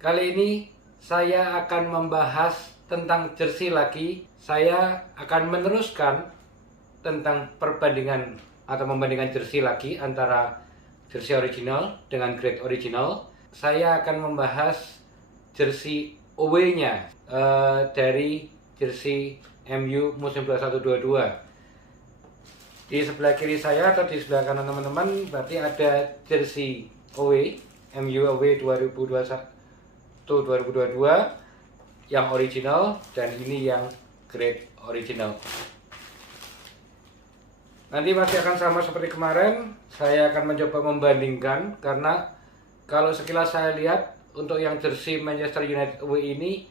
Kali ini saya akan membahas tentang jersey lagi. Saya akan meneruskan tentang perbandingan atau membandingkan jersey lagi antara jersey original dengan grade original. Saya akan membahas jersey away-nya dari jersey MU musim 21-22. Di sebelah kiri saya atau di sebelah kanan teman-teman berarti ada jersey away MU away 2022 yang original, dan ini yang grade original. Nanti masih akan sama seperti kemarin, saya akan mencoba membandingkan, karena kalau sekilas saya lihat untuk yang jersey Manchester United away ini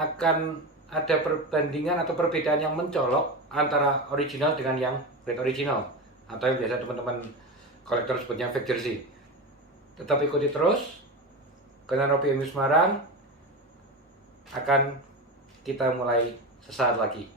akan ada perbandingan atau perbedaan yang mencolok antara original dengan yang grade original, atau yang biasa teman-teman kolektor sebutnya fake jersey. Tetap ikuti terus, karena Robi MU Semarang akan kita mulai sesaat lagi.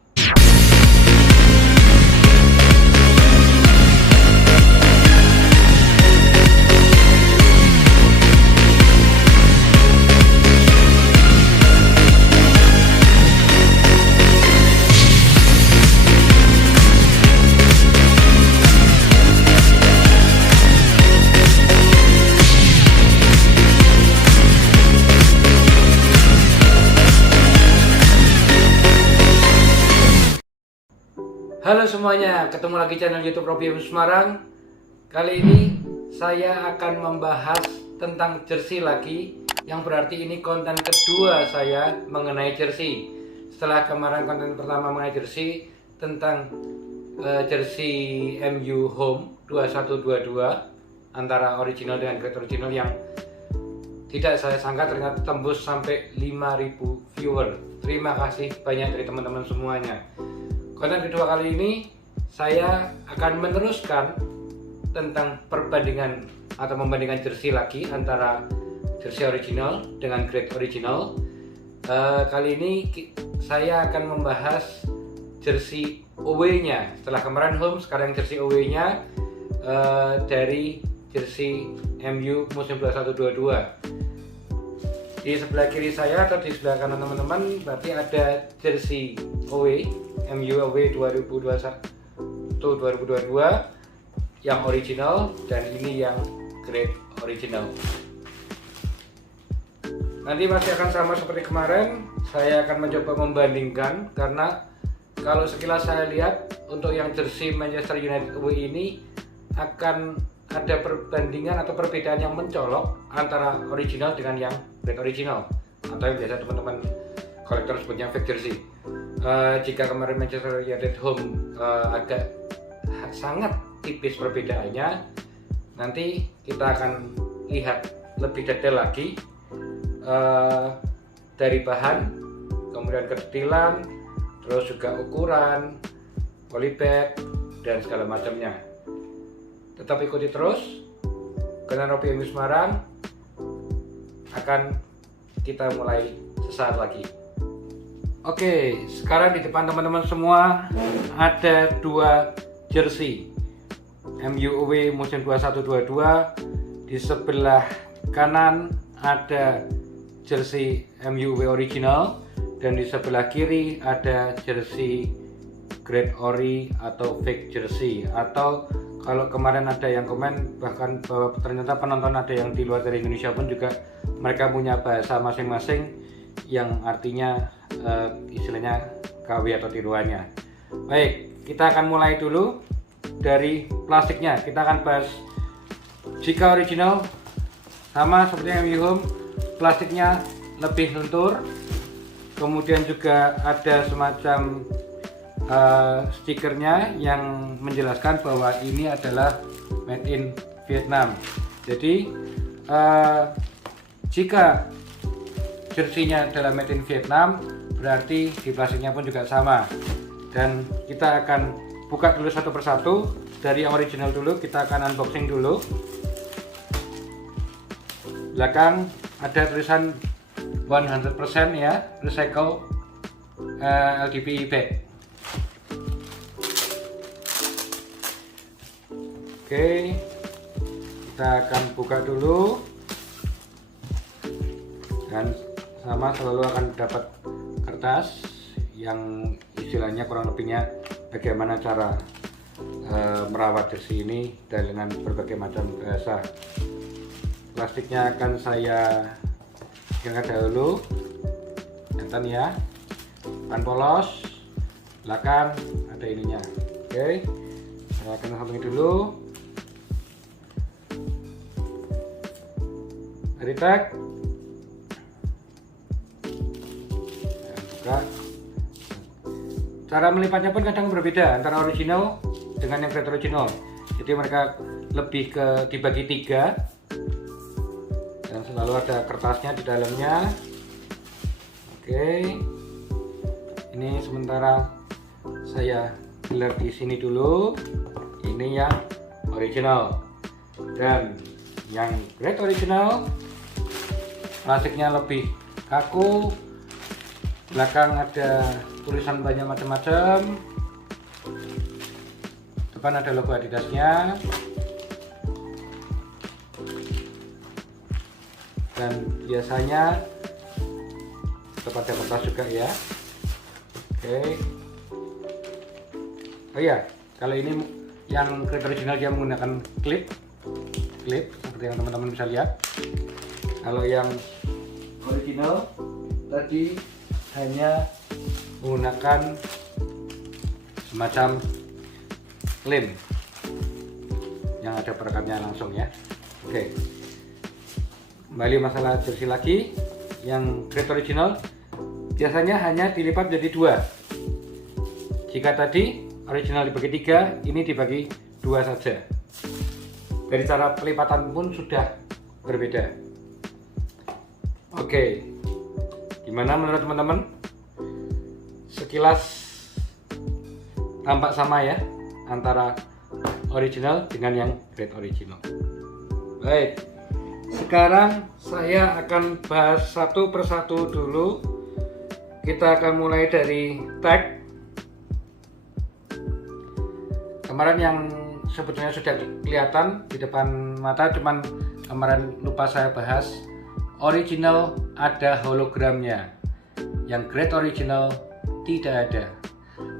Halo semuanya, ketemu lagi channel YouTube Robi MU Semarang. Kali ini saya akan membahas tentang jersey lagi, yang berarti ini konten kedua saya mengenai jersey. Setelah kemarin konten pertama mengenai jersey tentang jersey MU Home 2122 antara original dengan grade original, yang tidak saya sangka ternyata tembus sampai 5.000 viewer. Terima kasih banyak dari teman-teman semuanya. Konten kedua kali ini saya akan meneruskan tentang perbandingan atau membandingkan jersey lagi antara jersey original dengan grade original. Kali ini saya akan membahas jersey away-nya. Setelah kemarin home, sekarang jersey away-nya dari jersey MU musim 21-22. Di sebelah kiri saya atau di sebelah kanan teman-teman berarti ada jersey away MU away 2021-2022 yang original, dan ini yang grade original. Nanti masih akan sama seperti kemarin, saya akan mencoba membandingkan, karena kalau sekilas saya lihat untuk yang jersey Manchester United away ini akan ada perbandingan atau perbedaan yang mencolok antara original dengan yang grade original, atau yang biasa teman-teman kolektor sebutnya fake jersey. Jika kemarin Manchester United home agak sangat tipis perbedaannya, nanti kita akan lihat lebih detail lagi dari bahan, kemudian kedetilan, terus juga ukuran, polybag, dan segala macamnya. Tetap ikuti terus, karena Robi MU Semarang akan kita mulai sesaat lagi. Oke, sekarang di depan teman-teman semua ada dua jersey MU away musim 21-22. Di sebelah kanan ada jersey MU away original, dan di sebelah kiri ada jersey grade ori atau fake jersey. Atau kalau kemarin ada yang komen bahkan bahwa ternyata penonton ada yang di luar dari Indonesia pun juga mereka punya bahasa masing-masing yang artinya istilahnya KW atau tiruannya. Baik, kita akan mulai dulu dari plastiknya. Kita akan bahas jika original sama seperti MU Home, plastiknya lebih lentur, kemudian juga ada semacam stikernya yang menjelaskan bahwa ini adalah made in Vietnam. Jadi jika jersey-nya adalah made in Vietnam, berarti di plastiknya pun juga sama. Dan kita akan buka dulu satu persatu. Dari yang original dulu, kita akan unboxing dulu. Belakang ada tulisan 100% ya, recycle LDPE bag. Oke, kita akan buka dulu. Dan sama selalu akan dapat kertas yang istilahnya kurang lebihnya bagaimana cara merawat jersey ini dan dengan berbagai macam bahasa. Plastiknya akan saya hilangkan dahulu, kelihatan ya, ban polos, belakang ada ininya. Oke, saya akan samping dulu. Dari tag buka. Cara melipatnya pun kadang berbeda antara original dengan yang grade original. Jadi mereka lebih ke dibagi 3 dan selalu ada kertasnya di dalamnya. Oke, ini sementara saya gelar di sini dulu. Ini yang original dan yang grade original plastiknya lebih kaku, belakang ada tulisan banyak macam-macam, depan ada logo Adidasnya, dan biasanya tetap ada kertas juga ya. Oke, oh iya, kalau ini yang grade original dia menggunakan klip seperti yang teman-teman bisa lihat. Kalau yang original tadi hanya menggunakan semacam lem yang ada perekatnya langsung ya. Oke, kembali masalah jersey lagi. Yang grade original biasanya hanya dilipat jadi 2. Jika tadi original dibagi 3, ini dibagi 2 saja. Dari cara pelipatan pun sudah berbeda. Oke, gimana menurut teman-teman? Sekilas tampak sama ya antara original dengan yang grade original. Baik, sekarang saya akan bahas satu persatu dulu. Kita akan mulai dari tag. Kemarin yang sebetulnya sudah kelihatan di depan mata, cuman kemarin lupa saya bahas. Original ada hologramnya, yang grade original tidak ada.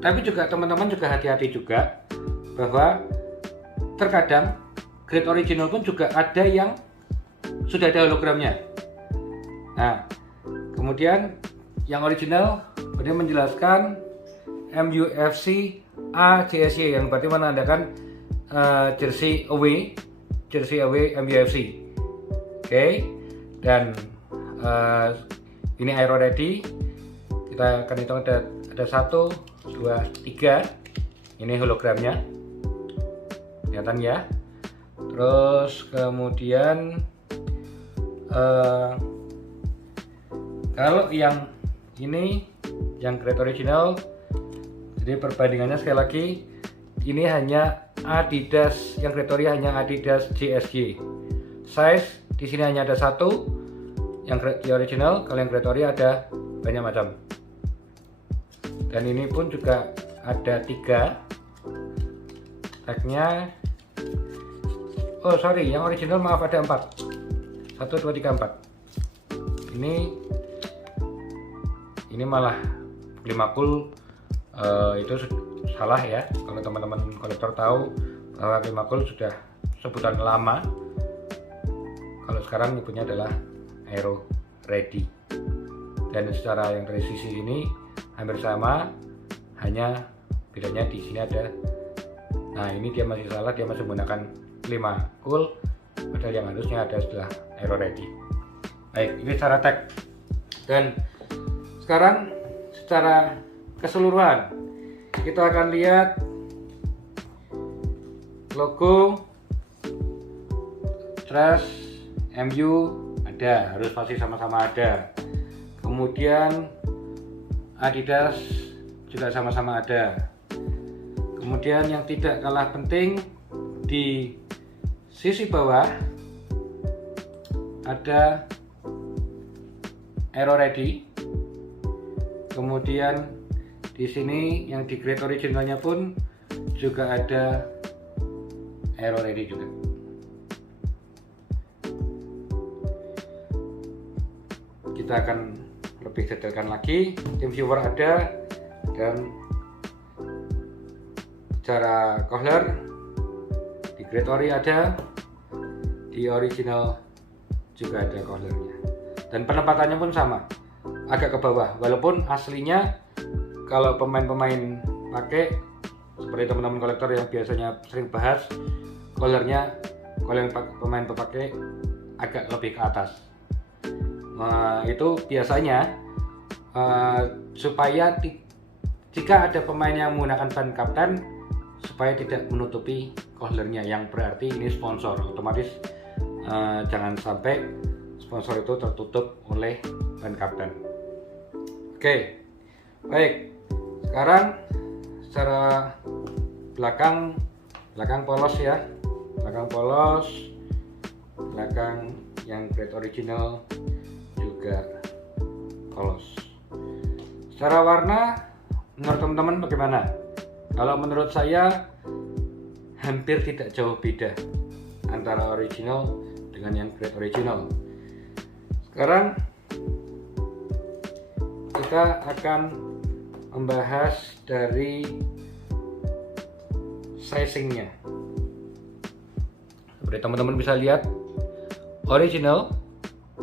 Tapi juga teman-teman juga hati-hati juga bahwa terkadang grade original pun juga ada yang sudah ada hologramnya. Nah, kemudian yang original dia menjelaskan MUFC ACSY yang berarti menandakan jersey away MUFC. Oke. Dan ini aero ready. Kita akan hitung ada 1, 2, 3. Ini hologramnya, kelihatan ya. Terus kemudian kalau yang ini yang grade original, jadi perbandingannya sekali lagi ini hanya Adidas, yang grade ori hanya Adidas JSG. Size di sini hanya ada 1, yang grade original. Kalau yang grade ori ada banyak macam. Dan ini pun juga ada 3 tagnya. Oh sorry, yang original maaf ada 4. 1, 2, 3, 4. Ini malah Klimakul itu salah ya. Kalau teman-teman kolektor tahu bahwa Klimakul sudah sebutan lama. Kalau sekarang nyebutnya adalah Aero Ready. Dan secara yang dari sisi ini hampir sama, hanya bedanya di sini ada. Nah ini dia masih salah, dia masih menggunakan Klimakul, padahal yang harusnya ada setelah Aero Ready. Baik, ini secara tag. Dan sekarang secara keseluruhan kita akan lihat logo Trust MU ada, harus pasti sama-sama ada. Kemudian Adidas juga sama-sama ada. Kemudian yang tidak kalah penting, di sisi bawah ada Aero Ready. Kemudian di sini yang di grade originalnya pun juga ada Aero Ready juga. kita akan lebih detailkan lagi. TeamViewer ada, dan cara kohler di Great Ori ada, di original juga ada kohlernya, dan penempatannya pun sama, agak ke bawah, walaupun aslinya kalau pemain-pemain pakai, seperti teman-teman kolektor yang biasanya sering bahas, kohlernya kalau yang pemain pakai agak lebih ke atas. Itu biasanya supaya jika ada pemain yang menggunakan ban kapten, supaya tidak menutupi kohlernya, yang berarti ini sponsor, otomatis jangan sampai sponsor itu tertutup oleh ban kapten. Oke, baik. Sekarang secara belakang polos ya, belakang yang Great Original juga polos. Secara warna, menurut teman-teman bagaimana? Kalau menurut saya hampir tidak jauh beda antara original dengan yang Great Original. Sekarang kita akan membahas dari sizingnya. Seperti teman-teman bisa lihat, original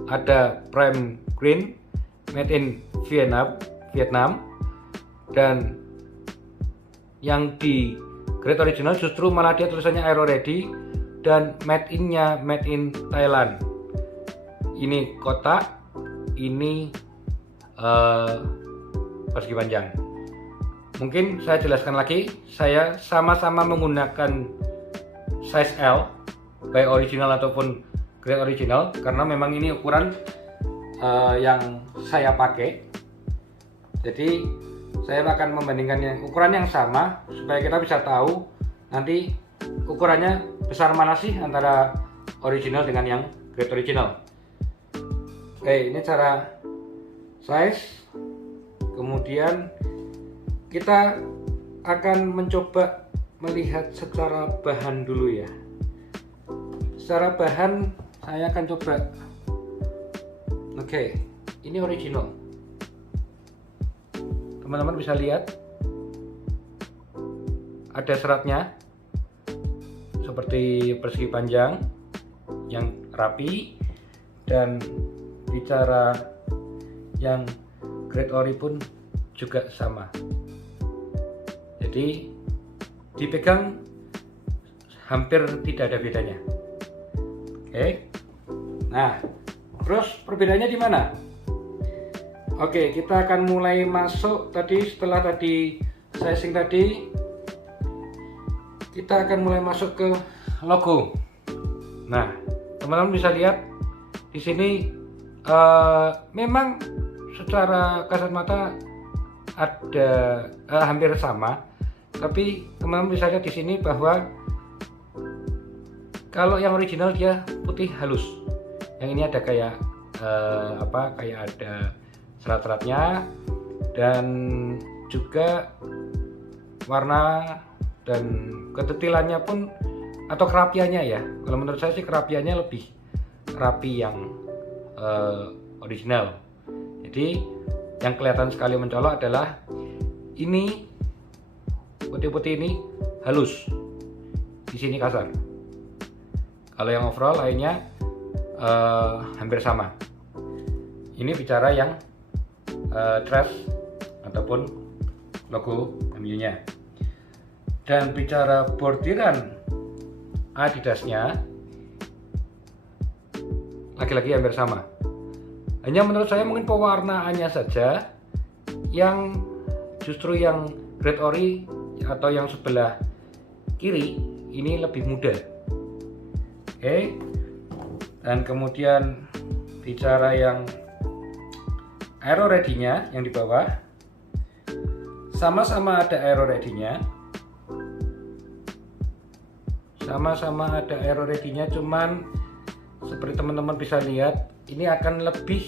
ada prime green, made in Vietnam, dan yang di Great Original justru malah dia tulisannya aero ready, dan made in Thailand. Ini kotak, ini persegi panjang. Mungkin saya jelaskan lagi, saya sama-sama menggunakan size L, baik original ataupun Great Original, karena memang ini ukuran yang saya pakai. Jadi saya akan membandingkan ukuran yang sama supaya kita bisa tahu nanti ukurannya besar mana sih antara original dengan yang Great Original. Oke, ini cara size. Kemudian kita akan mencoba melihat secara bahan dulu ya. Secara bahan saya akan coba. Oke, ini original. Teman-teman bisa lihat ada seratnya seperti persegi panjang yang rapi, dan bicara yang Great Ori pun juga sama. Jadi dipegang hampir tidak ada bedanya. Oke. Nah, terus perbedaannya di mana? Oke, kita akan mulai masuk setelah tadi sizing tadi, kita akan mulai masuk ke logo. Nah, teman-teman bisa lihat di sini memang secara kasat mata ada hampir sama, tapi teman-teman bisa lihat di sini bahwa kalau yang original dia putih halus, yang ini ada kayak kayak ada serat-seratnya, dan juga warna dan kedetilannya pun atau kerapiannya ya. Kalau menurut saya sih kerapiannya lebih rapi yang original. Jadi yang kelihatan sekali mencolok adalah ini putih-putih ini halus, di sini kasar. Kalau yang overall lainnya hampir sama. Ini bicara yang dress ataupun logo MU-nya. Dan bicara bordiran Adidasnya, lagi-lagi hampir sama. Hanya menurut saya mungkin pewarnaannya saja yang justru yang Great Ori atau yang sebelah kiri ini lebih muda. Oke. Dan kemudian bicara yang aero ready-nya yang di bawah, sama-sama ada aero ready-nya. Sama-sama ada aero ready-nya, cuman seperti teman-teman bisa lihat, ini akan lebih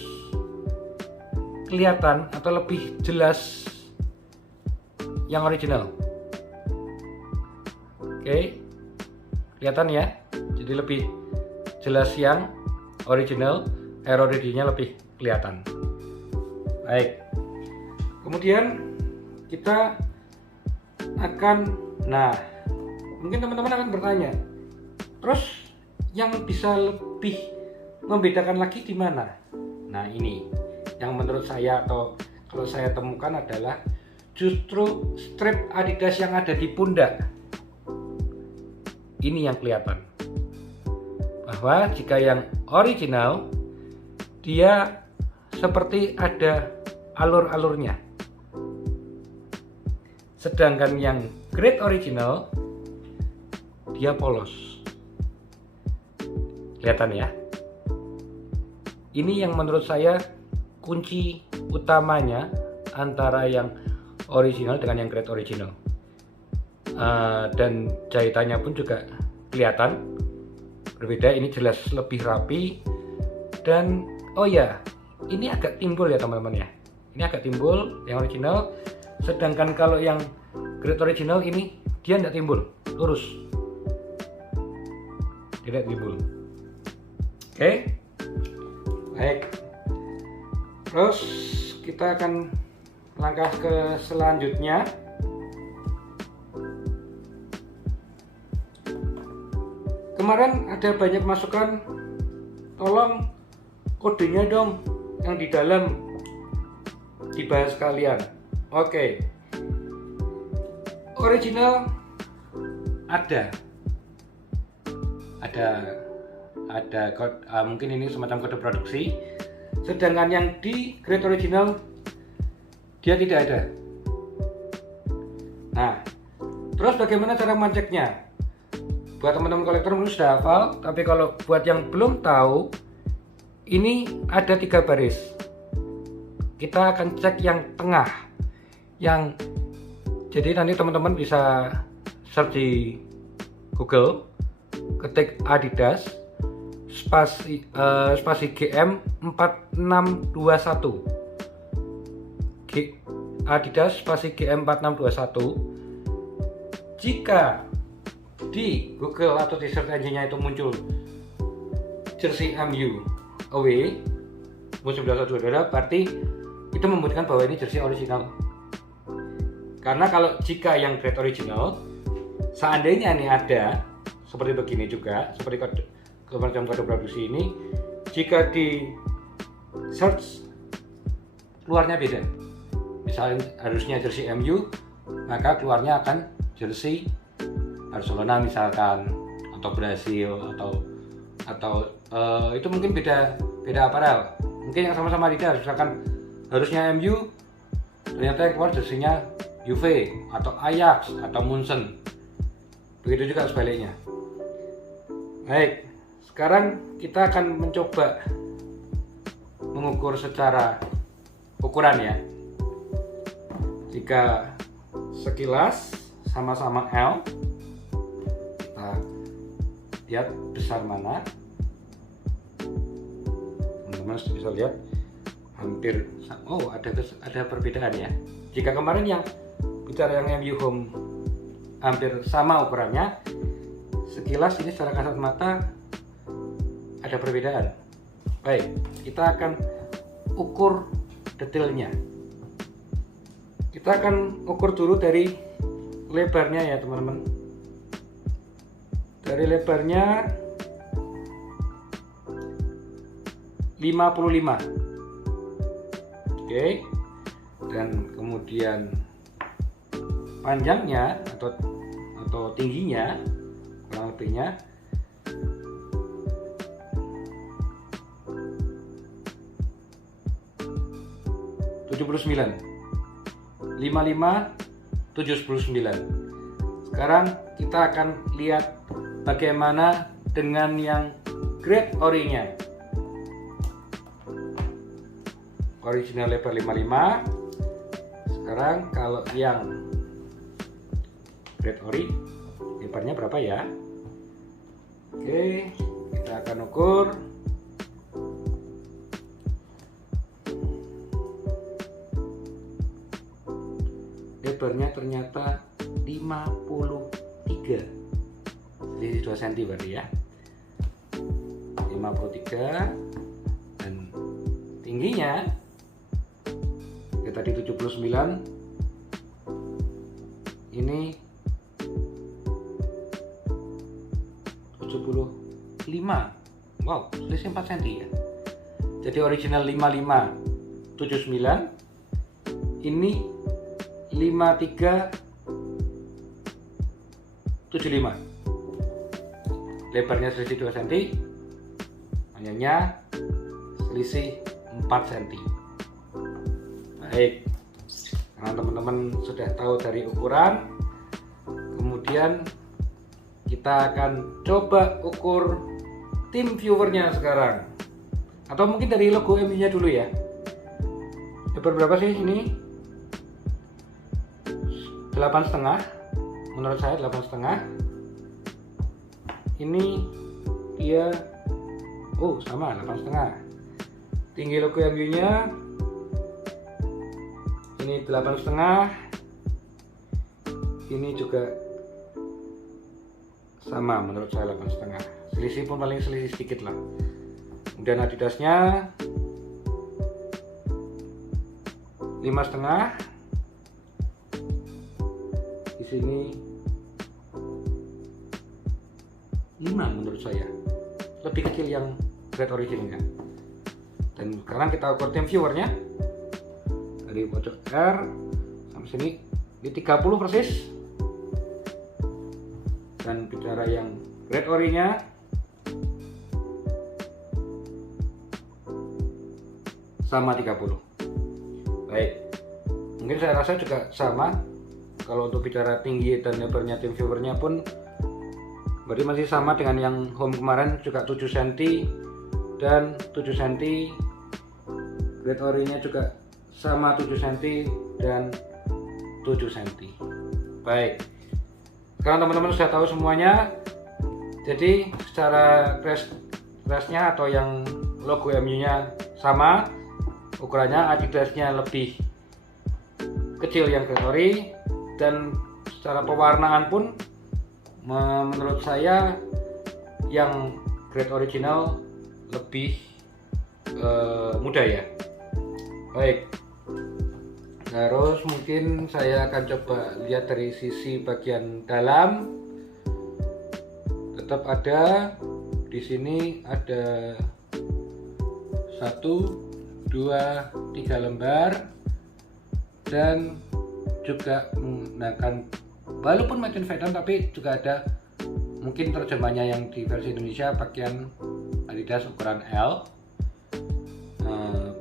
kelihatan atau lebih jelas yang original. Oke, kelihatan ya, jadi lebih jelas yang original, aero ready-nya lebih kelihatan. Baik. Kemudian kita akan, mungkin teman-teman akan bertanya, terus yang bisa lebih membedakan lagi di mana? Nah, ini yang menurut saya, atau kalau saya temukan, adalah justru strip Adidas yang ada di pundak. Ini yang kelihatan. Bahwa jika yang original, dia seperti ada alur-alurnya. Sedangkan yang grade original, dia polos. Kelihatan ya? Ini yang menurut saya kunci utamanya antara yang original dengan yang grade original. Dan jahitannya pun juga kelihatan berbeda. Ini jelas lebih rapi. Dan oh ya, ini agak timbul ya teman-teman ya. Ini agak timbul yang original. Sedangkan kalau yang grade original ini dia tidak timbul, lurus. Tidak timbul. Oke. Baik. Terus kita akan langkah ke selanjutnya. Kemarin ada banyak masukan, tolong kodenya dong yang di dalam dibahas kalian. Oke. Original ada mungkin ini semacam kode produksi. Sedangkan yang di grade original dia tidak ada. Nah, terus bagaimana cara menceknya? Buat teman-teman kolektor mungkin sudah hafal, tapi kalau buat yang belum tahu, ini ada 3 baris. Kita akan cek yang tengah. Jadi nanti teman-teman bisa search di Google, ketik Adidas spasi GM 4621. Adidas spasi GM 4621. Jika di Google atau di search engine-nya itu muncul jersey MU away musim 2022, berarti itu membuktikan bahwa ini jersey original. Karena kalau jika yang grade original, seandainya ini ada seperti begini juga, seperti kode produksi ini, jika di search keluarnya beda. Misalnya harusnya jersey MU, maka keluarnya akan jersey Barcelona misalkan, atau Brasil, atau itu mungkin beda aparel. Mungkin yang sama-sama Adidas, misalkan harusnya MU, ternyata yang keluar jersinya Juve atau Ajax atau Munchen. Begitu juga sebaliknya. Baik, sekarang kita akan mencoba mengukur secara ukuran ya. Jika sekilas sama-sama L, kita lihat besar mana. Teman-teman bisa lihat hampir, ada perbedaan ya. Jika kemarin yang bicara yang MU Home hampir sama ukurannya, sekilas ini secara kasat mata ada perbedaan. Baik, kita akan ukur detailnya. Kita akan ukur dulu dari lebarnya ya teman-teman. Dari lebarnya 55. Oke. Dan kemudian panjangnya atau tingginya kurang lebihnya 79. 55 79. Sekarang kita akan lihat bagaimana dengan yang grade orinya. Original lebar 55. Sekarang kalau yang grade ori lebarnya berapa ya? Oke, kita akan ukur. Lebarnya ternyata 53, jadi 2 cm berarti ya, 53. Dan tingginya tadi 79, ini 75. Wow, selisih 4 cm ya. Jadi original 5579, ini 5375. Lebarnya selisih 2 cm, panjangnya selisih 4 cm. Baik, karena teman-teman sudah tahu dari ukuran, kemudian kita akan coba ukur tim viewernya sekarang, atau mungkin dari logo MU nya dulu ya. Lebar berapa sih ini? 8,5. Menurut saya 8,5. Ini dia sama 8,5. Tinggi logo MU nya ini 8,5. Ini juga sama, menurut saya 8,5. Selisih pun paling selisih sedikit lah. Kemudian Adidasnya 5,5. Di sini 5 menurut saya. Lebih kecil yang Great originalnya. Dan sekarang kita ukur tim viewernya dari pojok R sampai sini di 30 persis. Dan bicara yang Great Ori-nya sama 30. Baik, mungkin saya rasa juga sama. Kalau untuk bicara tinggi dan lebarnya tim viewernya pun berarti masih sama dengan yang home kemarin, juga 7 cm dan 7 cm. Great Ori-nya juga sama 7 cm dan 7 cm. Baik, sekarang teman-teman sudah tahu semuanya. Jadi secara crest-nya atau yang logo MU-nya sama, ukurannya Adidasnya lebih kecil yang Great Ori, dan secara pewarnaan pun menurut saya yang Great Original lebih mudah ya. Baik, terus mungkin saya akan coba lihat dari sisi bagian dalam. Tetap ada di sini ada 1, 2, 3 lembar, dan juga menggunakan, walaupun made in Vietnam tapi juga ada mungkin terjemahnya yang di versi Indonesia pakaian Adidas ukuran L.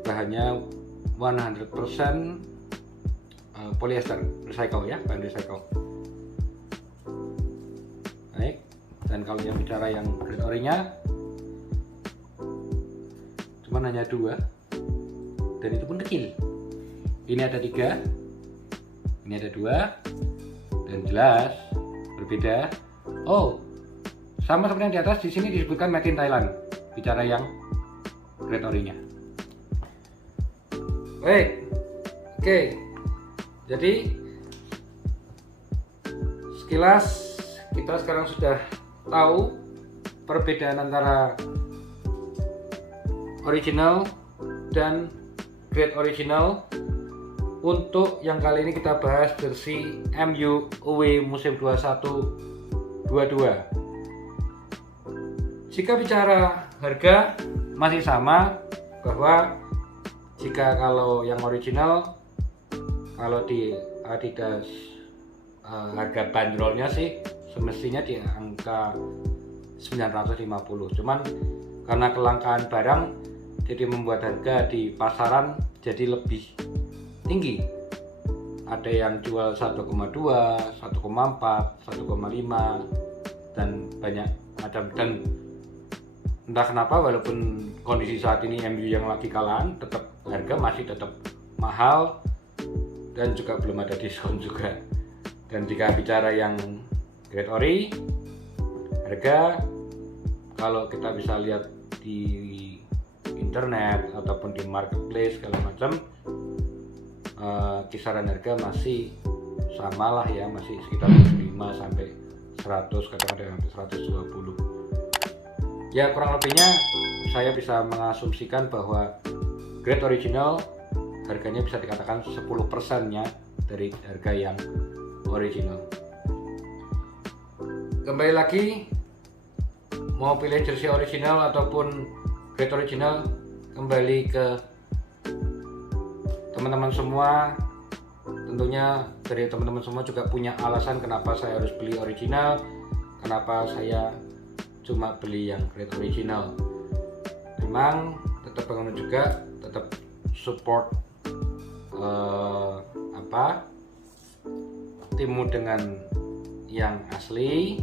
Bahannya 100% polyester recycle ya, bahan recycle. Baik, dan kalau yang bicara yang Great Ori-nya cuman hanya 2, dan itu pun kecil. Ini ada 3, ini ada 2, dan jelas berbeda. Sama seperti yang di atas, di sini disebutkan made in Thailand. Bicara yang Great Ori-nya. Baik, oke. Jadi sekilas kita sekarang sudah tahu perbedaan antara original dan Great Original. Untuk yang kali ini kita bahas jersey MU away musim 21-22. Jika bicara harga masih sama, bahwa jika kalau yang original, kalau di Adidas harga bandrolnya sih semestinya di angka 950. Cuman karena kelangkaan barang, jadi membuat harga di pasaran jadi lebih tinggi. Ada yang jual 1,2, 1,4, 1,5 dan banyak macam. Dan entah kenapa walaupun kondisi saat ini MU yang lagi kalah, tetap harga masih tetap mahal dan juga belum ada diskon juga. Dan jika bicara yang Great Ori, harga kalau kita bisa lihat di internet ataupun di marketplace segala macam, kisaran harga masih sama lah ya, masih sekitar 75 sampai 100, kadang-kadang sampai 120. Ya kurang lebihnya saya bisa mengasumsikan bahwa Great Original harganya bisa dikatakan 10%-nya dari harga yang original. Kembali lagi, mau pilih jersey original ataupun grade original, kembali ke teman-teman semua. Tentunya dari teman-teman semua juga punya alasan kenapa saya harus beli original, kenapa saya cuma beli yang grade original. Memang tetap bangun juga, tetap support timmu dengan yang asli,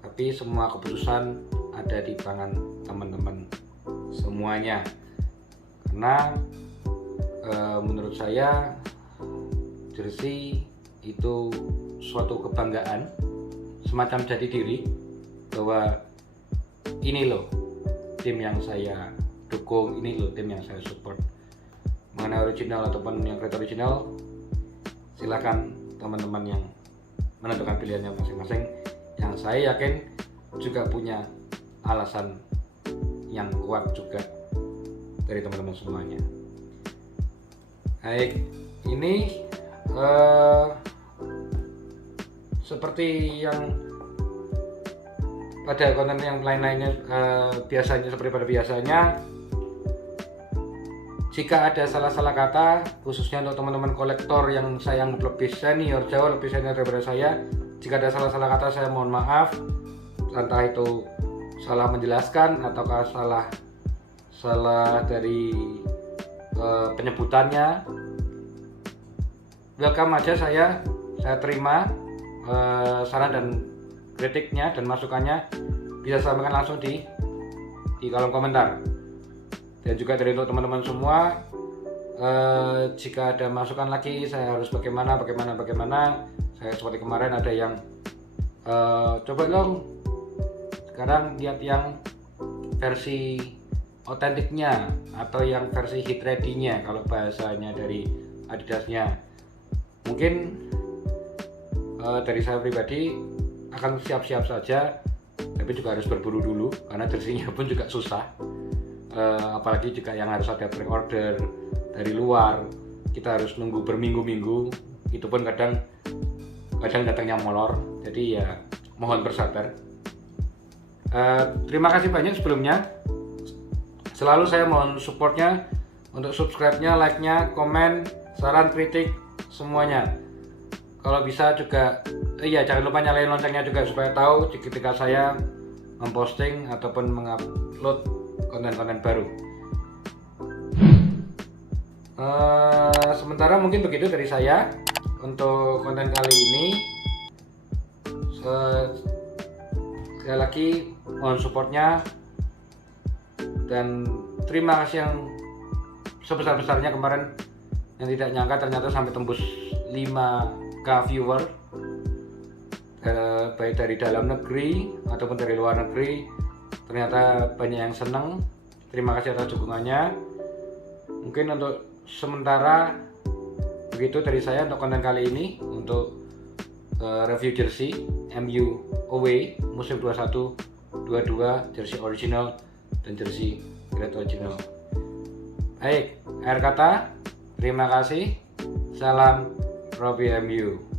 tapi semua keputusan ada di tangan teman-teman semuanya. Karena menurut saya jersey itu suatu kebanggaan, semacam jati diri bahwa ini loh tim yang saya dukung, ini loh tim yang saya support. Mengenai original ataupun yang grade original, silakan teman-teman yang menentukan pilihannya masing-masing. Yang saya yakin juga punya alasan yang kuat juga dari teman-teman semuanya. Baik, ini seperti yang pada konten yang lain-lainnya, biasanya seperti pada biasanya, jika ada salah-salah kata, khususnya untuk teman-teman kolektor yang saya anggap lebih senior, jauh lebih senior daripada saya, jika ada salah-salah kata saya mohon maaf, entah itu salah menjelaskan ataukah salah dari penyebutannya. Welcome aja, saya terima saran dan kritiknya dan masukannya, bisa sampaikan langsung di kolom komentar. Dan juga dari untuk teman-teman semua, jika ada masukan lagi saya harus bagaimana, saya seperti kemarin ada yang coba dong sekarang lihat yang versi otentiknya atau yang versi hit ready-nya kalau bahasanya dari Adidasnya. Mungkin dari saya pribadi akan siap-siap saja, tapi juga harus berburu dulu karena jersinya pun juga susah. Apalagi jika yang harus ada pre-order dari luar, kita harus nunggu berminggu-minggu, itu pun kadang datangnya molor. Jadi ya mohon bersabar. Terima kasih banyak sebelumnya. Selalu saya mohon supportnya untuk subscribe-nya, like-nya, komen, saran, kritik, semuanya. Kalau bisa juga jangan lupa nyalain loncengnya juga supaya tahu ketika saya memposting ataupun mengupload konten-konten baru. Sementara mungkin begitu dari saya untuk konten kali ini. Sekali lagi mohon supportnya dan terima kasih yang sebesar-besarnya kemarin, yang tidak nyangka ternyata sampai tembus 5k viewer, baik dari dalam negeri ataupun dari luar negeri. Ternyata banyak yang senang. Terima kasih atas dukungannya. Mungkin untuk sementara begitu dari saya untuk konten kali ini, untuk review jersey MU away musim 21-22, jersey original dan jersey grade original. Baik, akhir kata, terima kasih. Salam Robi MU.